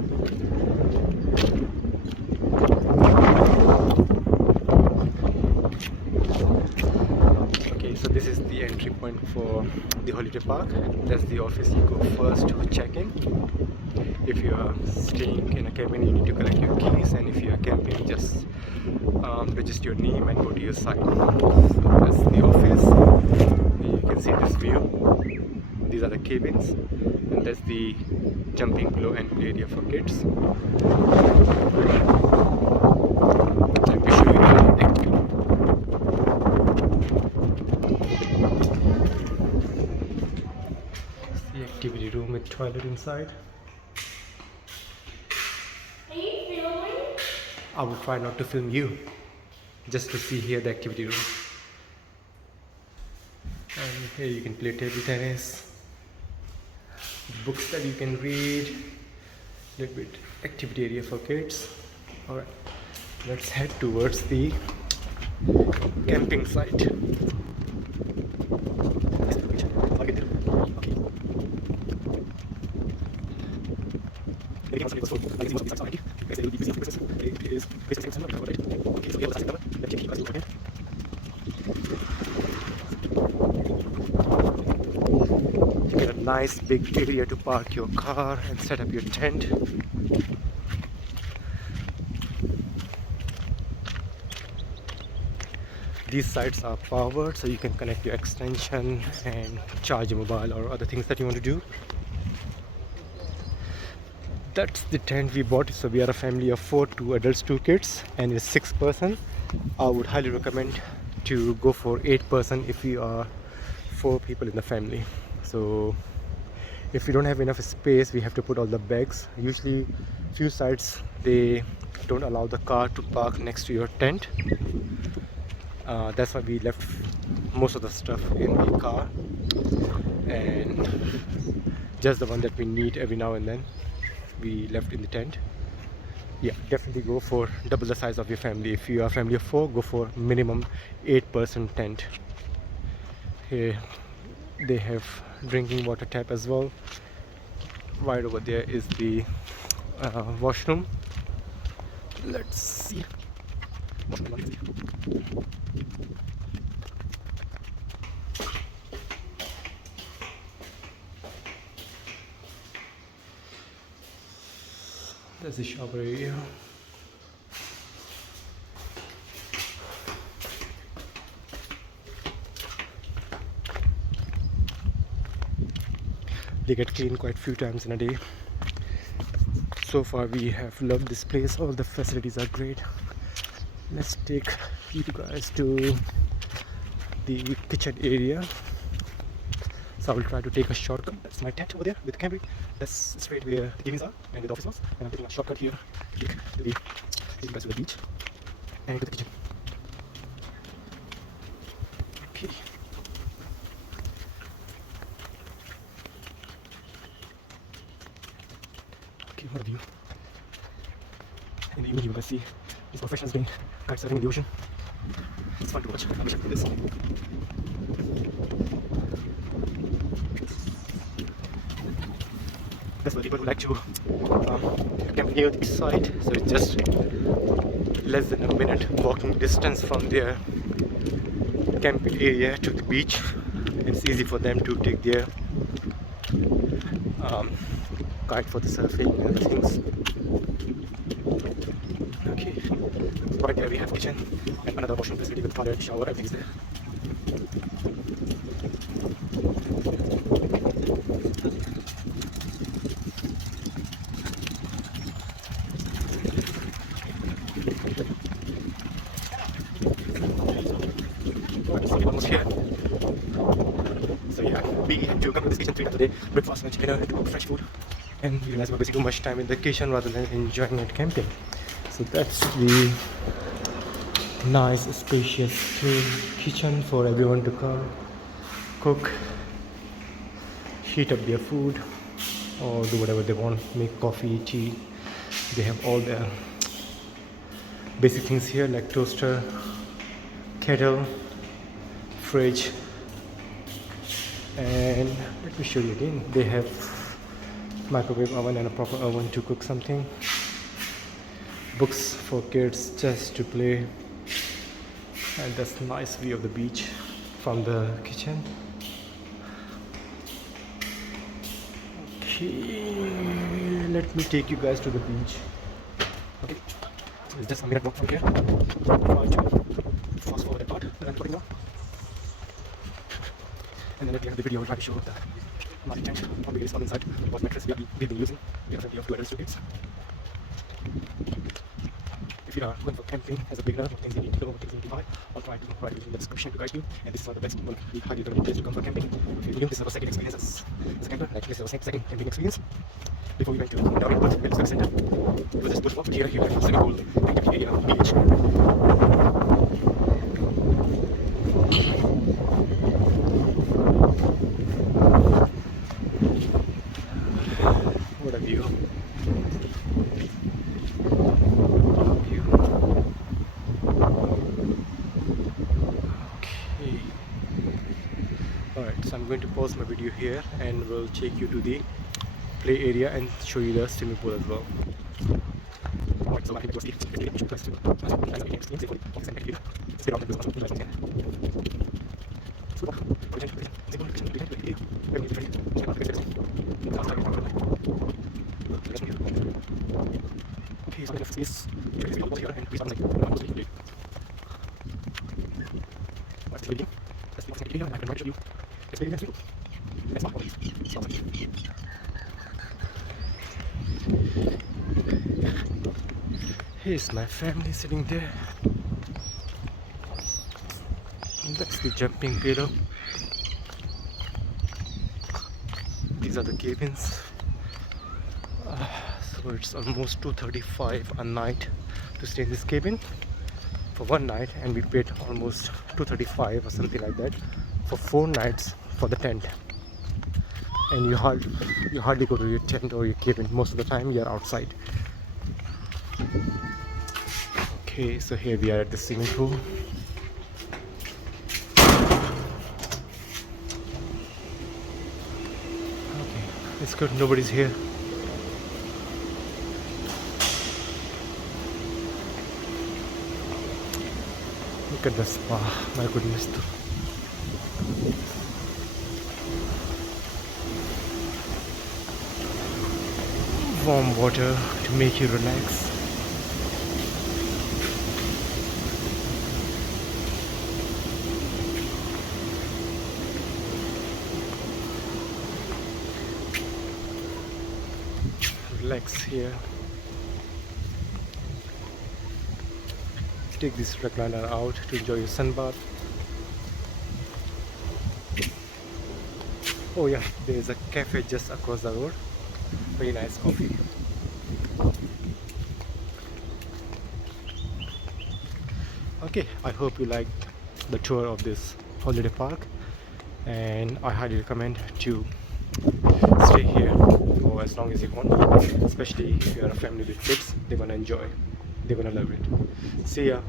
Okay, so this is the entry point for the holiday park. That's the office you go first to check in. If you are staying in a cabin, you need to collect your keys, and if you are camping, just register your name and go to your site. So that's the office. You can see this view. These are the cabins, and that's the jumping below and play area for kids. Let me show you the activity. The activity room with toilet inside. Are you filming? I will try not to film you, just to see here the activity room. And here you can play table tennis, books that you can read, little bit activity area for kids. Alright, let's head towards the camping site. You get a nice big area to park your car and set up your tent. These sites are powered, so you can connect your extension and charge your mobile or other things that you want to do. That's the tent we bought. So we are a family of 4, 2 adults, 2 kids, and it's 6 person. I would highly recommend to go for 8 person if you are 4 people in the family. So if you don't have enough space, we have to put all the bags. Usually few sites they don't allow the car to park next to your tent. That's why we left most of the stuff in the car, and just the one that we need every now and then we left in the tent. Yeah, definitely go for double the size of your family. If you are a family of 4, go for minimum 8-person tent. Here they have drinking water tap as well. Right over there is the washroom. Let's see. There's the shower area. They get cleaned quite a few times in a day. So far we have loved this place. All the facilities are great. Let's take you guys to the kitchen area. So I will try to take a shortcut. That's my tent over there with the camping. That's straight where the cabins are and where the office was. And I'm taking a shortcut here to take you guys to the beach and to the kitchen. Okay. Okay, what a view. In the evening you guys see these professionals doing kite surfing in the ocean. It's fun to watch. I wish I could do this. That's for people who like to camp near the site. So it's just less than a minute walking distance from their camping area to the beach. It's easy for them to take their kite for the surfing and other things. Okay, right there we have kitchen and another washroom facility with toilet, shower, everything is there. Almost here. So yeah, we have to come to this kitchen 3 times a day, breakfast, lunch, dinner, and do fresh food. And you realize we're basically too much time in the kitchen rather than enjoying it camping. So that's the nice, spacious, clean kitchen for everyone to come, cook, heat up their food, or do whatever they want, make coffee, tea. They have all the basic things here like toaster, kettle, fridge, and let me show you again. They have microwave oven and a proper oven to cook something. Books for kids just to play. And that's nice view of the beach from the kitchen. Okay, let me take you guys to the beach. Okay, so it's just a minute walk from here. Fast forward that part that I'm putting on. And then at the end of the video, we'll try to show the market tent on the base on inside what mattress we've been using. We have plenty of 2 adults, 2 kids. If you are going for camping as a beginner, what things you need to know, what things you need to buy, I'll try to write it in the description to guide you. And this is the best one. We highly recommend place to come for camping. If you're new, this is our second experience as a camper. Like this is our second camping experience. Before we went to down in Perth, Wellness Center, it was just bushwalk, but here you have a swimming pool and camping area, beach. What a view. Alright, so I'm going to pause my video here and we'll take you to the play area and show you the swimming pool as well. Alright, so okay, so space here and we start like what's the video? That's the video and I can show you experience you. That's my body. Here's my family sitting there. And that's the jumping pillow. These are the cabins. So it's almost 235 a night to stay in this cabin for one night, and we paid almost 235 or something like that for 4 nights for the tent. And you hardly go to your tent or your cabin. Most of the time you are outside. Okay, so here we are at the swimming pool. Okay, it's good, nobody's here. Look at the spa, my goodness. Warm water to make you relax. Relax here. Take this recliner out to enjoy your sunbath. Oh yeah, there is a cafe just across the road. Very nice coffee. Okay, I hope you liked the tour of this holiday park, and I highly recommend to stay here for as long as you want, especially if you are a family with kids. They're gonna enjoy, they're gonna love it. See ya.